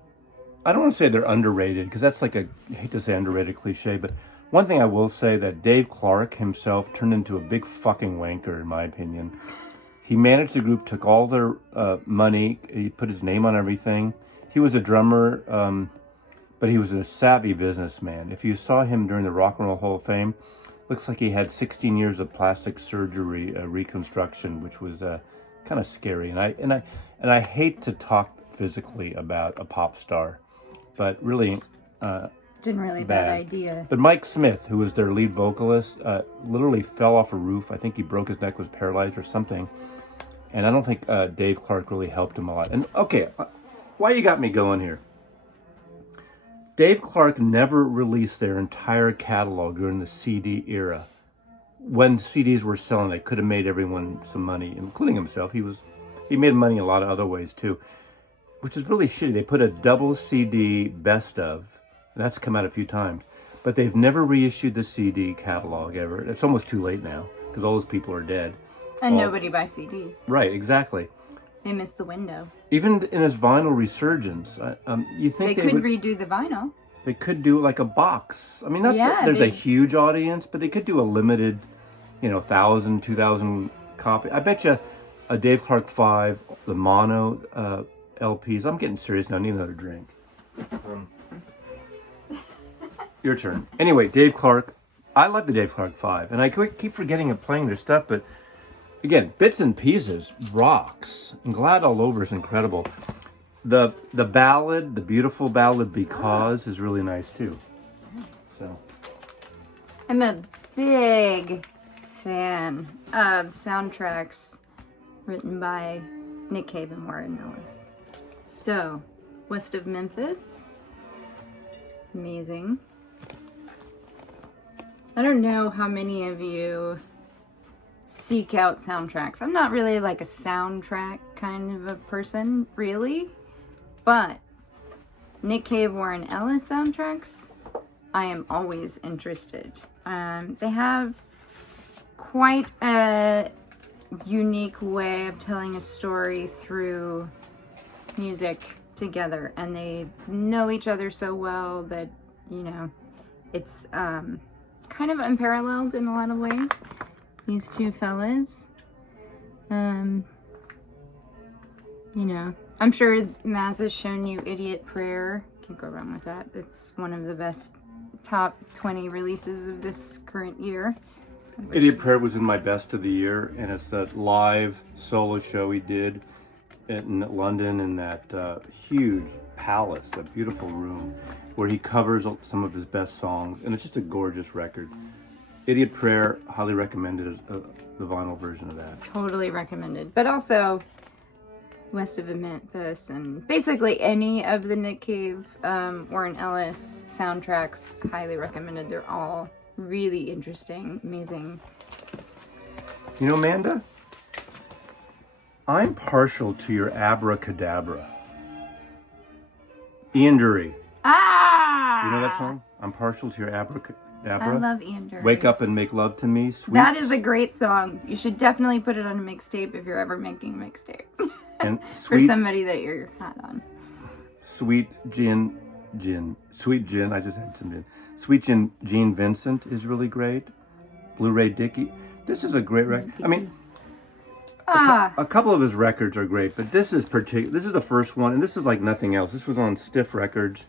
I don't want to say they're underrated, because that's like I hate to say underrated cliche, but one thing I will say that Dave Clark himself turned into a big fucking wanker, in my opinion. He managed the group, took all their money, he put his name on everything. He was a drummer, but he was a savvy businessman. If you saw him during the Rock and Roll Hall of Fame, looks like he had 16 years of plastic surgery reconstruction, which was kind of scary. And I hate to talk physically about a pop star, but really Didn't really bad idea. But Mike Smith, who was their lead vocalist, literally fell off a roof. I think he broke his neck, was paralyzed or something. And I don't think Dave Clark really helped him a lot. And okay, why you got me going here? Dave Clark never released their entire catalog during the CD era. When CDs were selling, they could have made everyone some money, including himself. He made money a lot of other ways too, which is really shitty. They put a double CD best of, and that's come out a few times, but they've never reissued the CD catalog ever. It's almost too late now because all those people are dead. And nobody buys CDs. Right, exactly. They missed the window. Even in this vinyl resurgence, you think They could redo the vinyl. they could do like a box. I mean, not Yeah, that there's a huge audience, but they could do a limited, 1,000, 2,000 copy. I bet you a Dave Clark 5, the mono LPs. I'm getting serious now. I need another drink. Your turn. Anyway, Dave Clark. I like the Dave Clark 5, and I keep forgetting of playing their stuff, but again, Bits and Pieces rocks, and Glad All Over is incredible. The ballad, the beautiful ballad Because is really nice too. So I'm a big fan of soundtracks written by Nick Cave and Warren Ellis. So, West of Memphis, amazing. I don't know how many of you seek out soundtracks. I'm not really like a soundtrack kind of a person, really. But Nick Cave, Warren Ellis soundtracks, I am always interested. They have quite a unique way of telling a story through music together. And they know each other so well that, it's kind of unparalleled in a lot of ways. These two fellas. I'm sure Maz has shown you Idiot Prayer. Can't go wrong with that. It's one of the best top 20 releases of this current year. Idiot Prayer was in my best of the year, and it's that live solo show he did in London in that huge palace, that beautiful room, where he covers some of his best songs, and it's just a gorgeous record. Idiot Prayer, highly recommended the vinyl version of that. Totally recommended. But also West of Memphis and basically any of the Nick Cave, Warren Ellis soundtracks, highly recommended. They're all really interesting, amazing. Amanda, I'm partial to your Abracadabra. Ian Dury. Ah! You know that song? I'm partial to your Abracadabra. I love Ian Dury. Wake Up and Make Love to Me. Sweet. That is a great song. You should definitely put it on a mixtape if you're ever making a mixtape. And for somebody that you're hot on. Sweet Gin. I just had some gin. Sweet Gene Vincent is really great. Blu-ray Dickie. This is a great record. I mean, a couple of his records are great, but this is the first one, and this is like nothing else. This was on Stiff Records.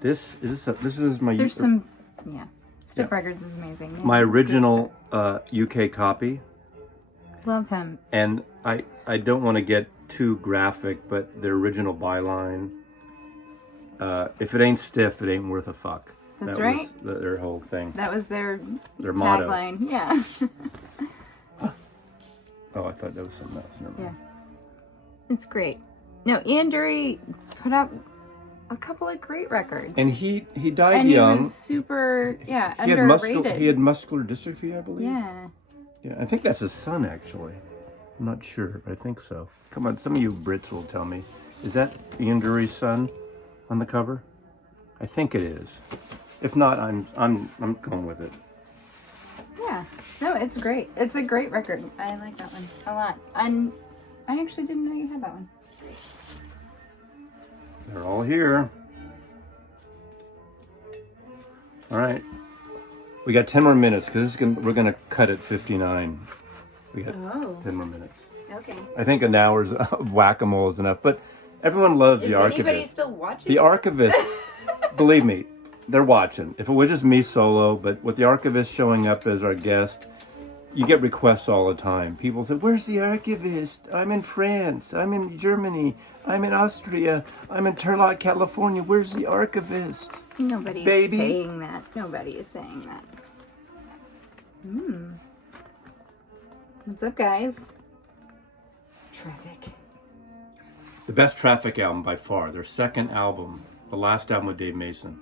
This is my. There's some, Stiff Records is amazing. My original UK copy. Love him. And I don't want to get too graphic, but their original byline, if it ain't stiff, it ain't worth a fuck. That's that right. Was their whole thing. That was their motto. Tagline. Yeah. Oh, I thought that was something else. Never mind. Yeah. It's great. No, Ian Dury put out a couple of great records. And he died and young. And he was super, underrated. He had muscular dystrophy, I believe. Yeah. Yeah, I think that's his son, actually. I'm not sure, but I think so. Come on, some of you Brits will tell me. Is that Ian Dury's son on the cover? I think it is. If not, I'm going with it. Yeah. No, it's great. It's a great record. I like that one a lot. And I actually didn't know you had that one. They're all here. All right. We got 10 more minutes because we're going to cut at 59. We got 10 more minutes. Okay. I think an hour's of whack-a-mole is enough. But everyone loves the Archivist. Is anybody still watching The Archivist, believe me, they're watching. If it was just me solo, but with the Archivist showing up as our guest, you get requests all the time. People say, where's the Archivist? I'm in France. I'm in Germany. I'm in Austria. I'm in Turlock, California. Where's the Archivist? Nobody is saying that. Nobody is saying that. What's up, guys? Traffic. The best Traffic album by far. Their second album. The last album with Dave Mason.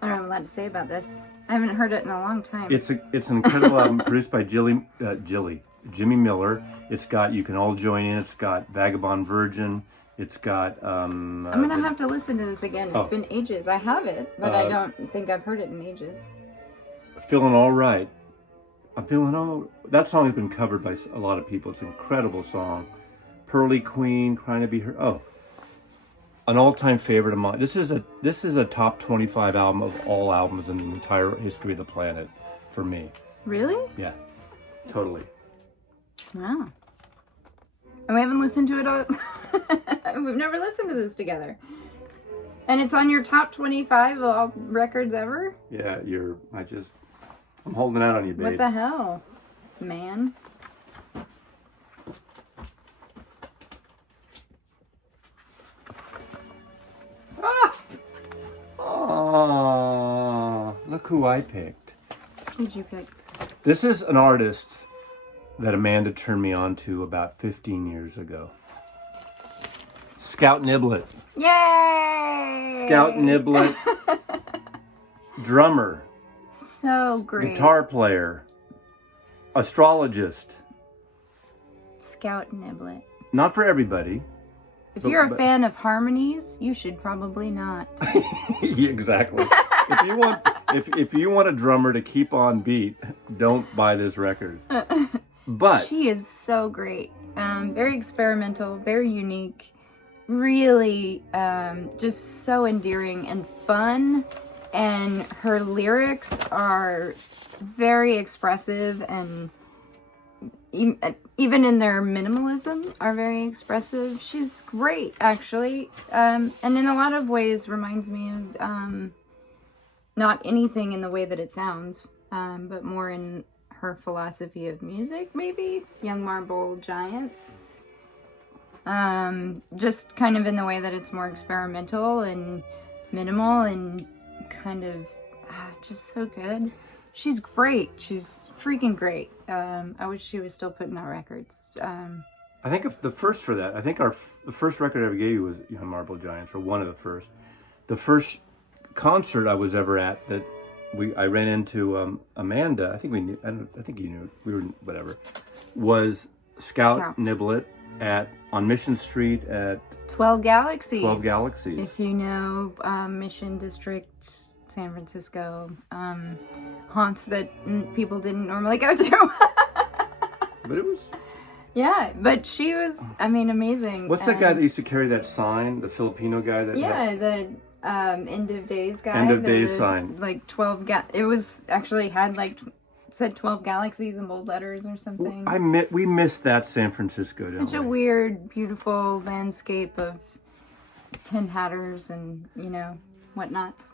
I don't have a lot to say about this. I haven't heard it in a long time. It's an incredible album produced by Jimmy Miller. It's got You Can All Join In. It's got Vagabond Virgin. It's got... I'm going to have to listen to this again. It's been ages. I have it, but I don't think I've heard it in ages. Feeling All Right. I'm feeling that song has been covered by a lot of people. It's an incredible song. Pearly Queen, Crying to Be Heard. Oh, an all-time favorite of mine. This is a top 25 album of all albums in the entire history of the planet for me. Really? Yeah, totally. Wow. And we haven't listened to it all. We've never listened to this together. And it's on your top 25 of all records ever? Yeah, I'm holding out on you, babe. What the hell, man? Oh, look who I picked. Who'd you pick? This is an artist that Amanda turned me on to about 15 years ago. Scout Niblet. Yay! Scout Niblet. Drummer. So great. Guitar player. Astrologist. Scout Niblet. Not for everybody. If you're a fan of harmonies, you should probably not. Exactly. If you want a drummer to keep on beat, don't buy this record. But she is so great. Very experimental, very unique, really just so endearing and fun. And her lyrics are very expressive, and even in their minimalism are very expressive. She's great, actually, and in a lot of ways reminds me of not anything in the way that it sounds, but more in her philosophy of music, maybe. Young Marble Giants. Just kind of in the way that it's more experimental and minimal and kind of just so good. She's great. She's freaking great. I wish she was still putting out records. I think if the first for that, I think the first record I ever gave you was Young Marble Giants, or one of the first. The first concert I was ever at that I ran into Amanda. I think we knew. I think you knew. We were whatever. Was Scout Niblet on Mission Street at 12 Galaxies. 12 Galaxies. If you know Mission District, San Francisco, haunts that people didn't normally go to. But it was... Yeah, but she was, amazing. What's that guy that used to carry that sign? The Filipino guy that... Yeah, the End of Days guy. End of Days sign. Like 12... It was actually had said 12 Galaxies in bold letters or something. We missed that San Francisco, Such a weird, beautiful landscape of tin hatters and, whatnots.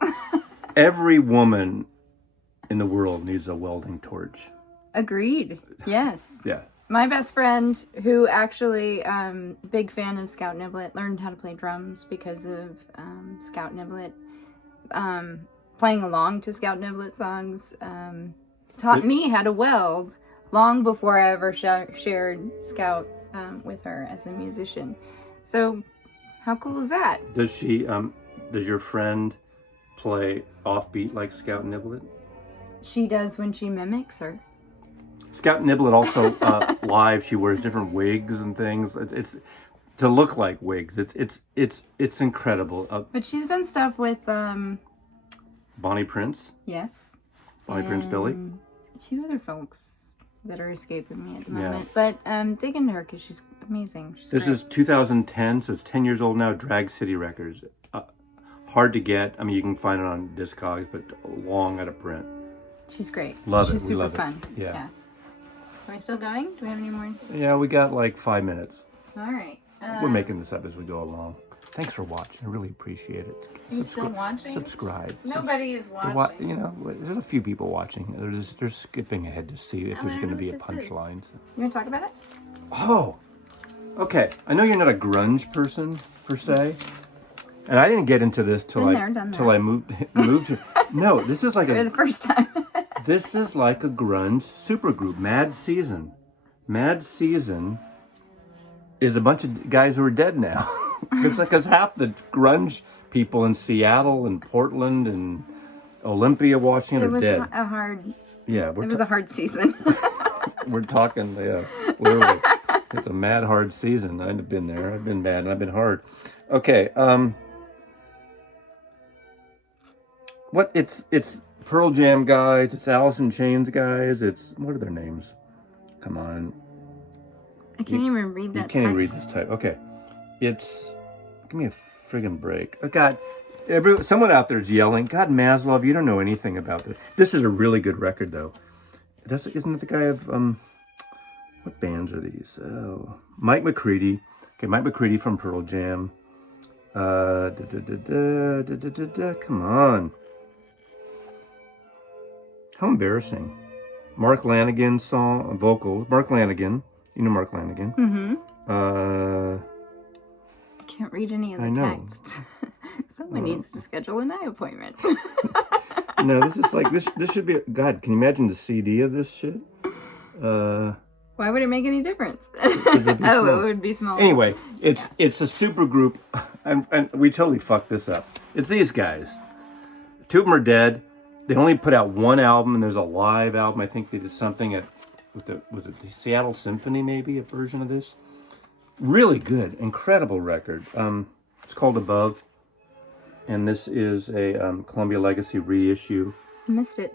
Every woman in the world needs a welding torch. Agreed. Yes. Yeah. My best friend, who actually, big fan of Scout Niblet, learned how to play drums because of Scout Niblet. Playing along to Scout Niblet songs, taught me how to weld long before I ever shared Scout with her as a musician. So, how cool is that? Does your friend play offbeat like Scout Niblet? She does when she mimics her. Scout Niblet also live. She wears different wigs and things. It's to look like wigs. It's incredible. But she's done stuff with Bonnie Prince. Yes. Bonnie Prince Billy. A few other folks that are escaping me at the moment. But dig into her because she's amazing. She's this great. is 2010, so it's 10 years old now. Drag City Records. Hard to get. You can find it on Discogs, but long out of print. She's great. Love it. She's super love it. fun. Yeah. Are we still going? Do we have any more? Yeah, we got like 5 minutes. All right. We're making this up as we go along. Thanks for watching. I really appreciate it. Are you still watching? Subscribe. Nobody is watching. There's a few people watching. They're skipping ahead to see if there's going to be a punchline. You want to talk about it? Oh, okay. I know you're not a grunge person per se, and I didn't get into this till I moved to. No, this is like for the first time. This is like a grunge supergroup. Mad Season. Mad Season is a bunch of guys who are dead now. Because half the grunge people in Seattle and Portland and Olympia, Washington are dead. It was a hard. Yeah, it was a hard season. We're talking, literally. It's a mad hard season. I've been there. I've been bad and I've been hard. Okay. It's Pearl Jam guys. It's Alice in Chains guys. It's, what are their names? Come on. I can't even read that. You can't even read this type. Okay. It's, give me a friggin' break. Oh, God. Someone out there is yelling, God, Maslov, you don't know anything about this. This is a really good record, though. Isn't it the guy of, what bands are these? Oh, Mike McCready. Okay, Mike McCready from Pearl Jam. Come on. How embarrassing. Mark Lanigan song, vocals. Mark Lanigan. You know Mark Lanigan. Mm-hmm. I can't read any of the text. Someone needs to schedule an eye appointment. No, this is like, this should be, God, can you imagine the CD of this shit? Why would it make any difference? Oh, it would be small. Anyway, it's a super group, and we totally fucked this up. It's these guys. Two of them are dead. They only put out one album, and there's a live album. I think they did something was it the Seattle Symphony, maybe, a version of this? Really good, incredible record. It's called Above, and this is a Columbia Legacy reissue. I missed it.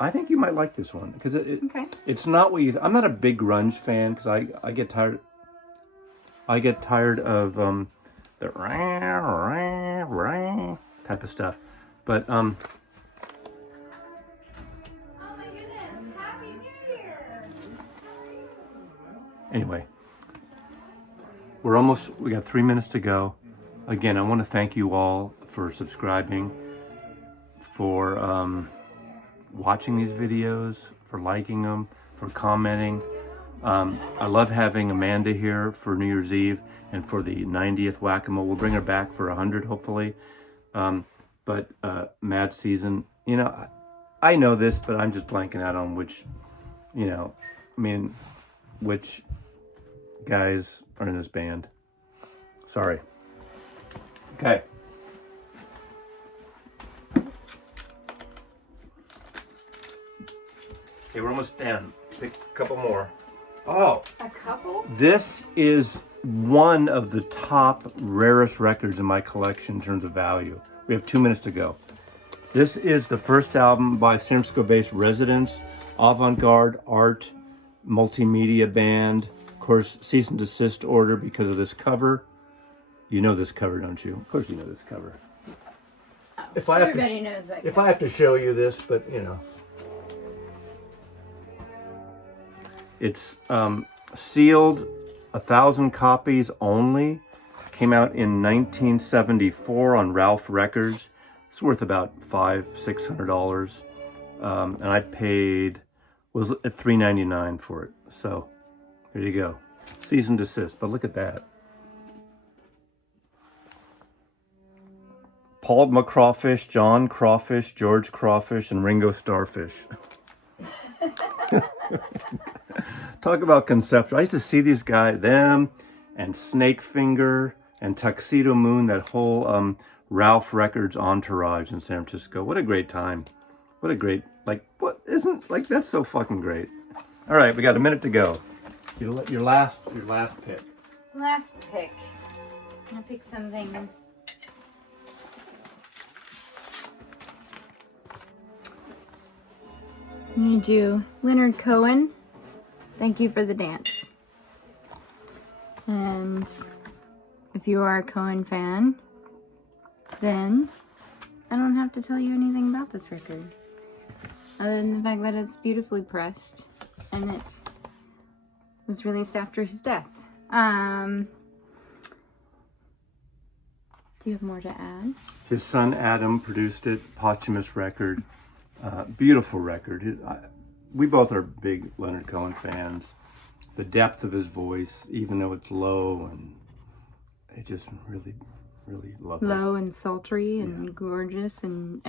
I think you might like this one because okay. It's not what you. I'm not a big grunge fan because I get tired. I get tired of the type of stuff, but Oh my goodness! Happy New Year! Anyway, we got 3 minutes to go. Again, I want to thank you all for subscribing, for watching these videos, for liking them, for commenting. I love having Amanda here for New Year's Eve and for the 90th Whack-A-Mole. We'll bring her back for 100, hopefully. But Mad Season, you know, I know this, but I'm just blanking out on which, you know, which guys are in this band. Sorry. Okay. Okay, we're almost done. Pick a couple more. Oh. A couple? This is one of the top rarest records in my collection in terms of value. We have 2 minutes to go. This is the first album by San Francisco-based Residents, avant-garde art, multimedia band. Of course, cease and desist order because of this cover. You know this cover, don't you? Of course you know this cover. Everybody knows that. If I have to show you this, but you know. It's sealed, 1,000 copies only. Came out in 1974 on Ralph Records. It's worth about $500-600, and I paid was at $3.99 for it. So there you go, cease and desist. But look at that. Paul McCrawfish, John Crawfish, George Crawfish, and Ringo Starfish. Talk about conceptual. I used to see these guys, them and Snakefinger and Tuxedo Moon, that whole Ralph Records entourage in San Francisco. What a great time. What a great, that's so fucking great. All right, we got a minute to go. Your last pick. Last pick. I'm gonna pick something. I'm gonna do Leonard Cohen. Thank You for the Dance. And if you are a Cohen fan, then I don't have to tell you anything about this record, other than the fact that it's beautifully pressed and it was released after his death. Do you have more to add? His son Adam produced it, posthumous record. Beautiful record. We both are big Leonard Cohen fans. The depth of his voice, even though it's low, and it just really, really lovely. Low and sultry and gorgeous, and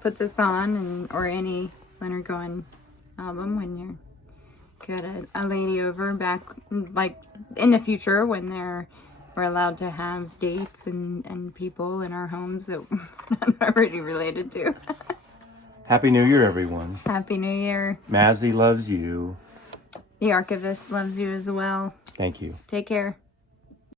put this on, or any Leonard Cohen album when you're got a lady over back, like in the future when we're allowed to have dates and people in our homes that I'm already related to. Happy New Year, everyone. Happy New Year. Mazzy loves you. The Archivist loves you as well. Thank you. Take care.